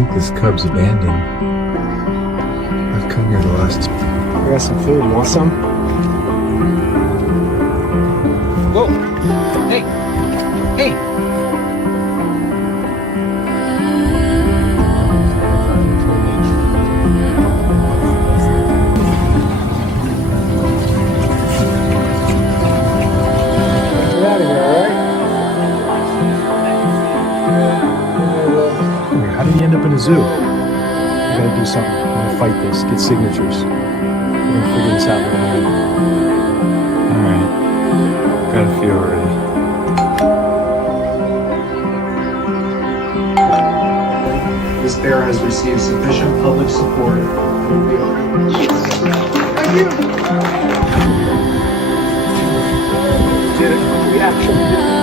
think this cub's abandoned. I've come here the last. I got some food. You want some? Whoa! Hey! Hey! Get out of here, alright? How did he end up in a zoo? We gotta do something. I'm gonna fight this. Get signatures. We're gonna figure this out. Alright. Got a few already. This fair has received sufficient public support. Thank you. Did it. We actually did it.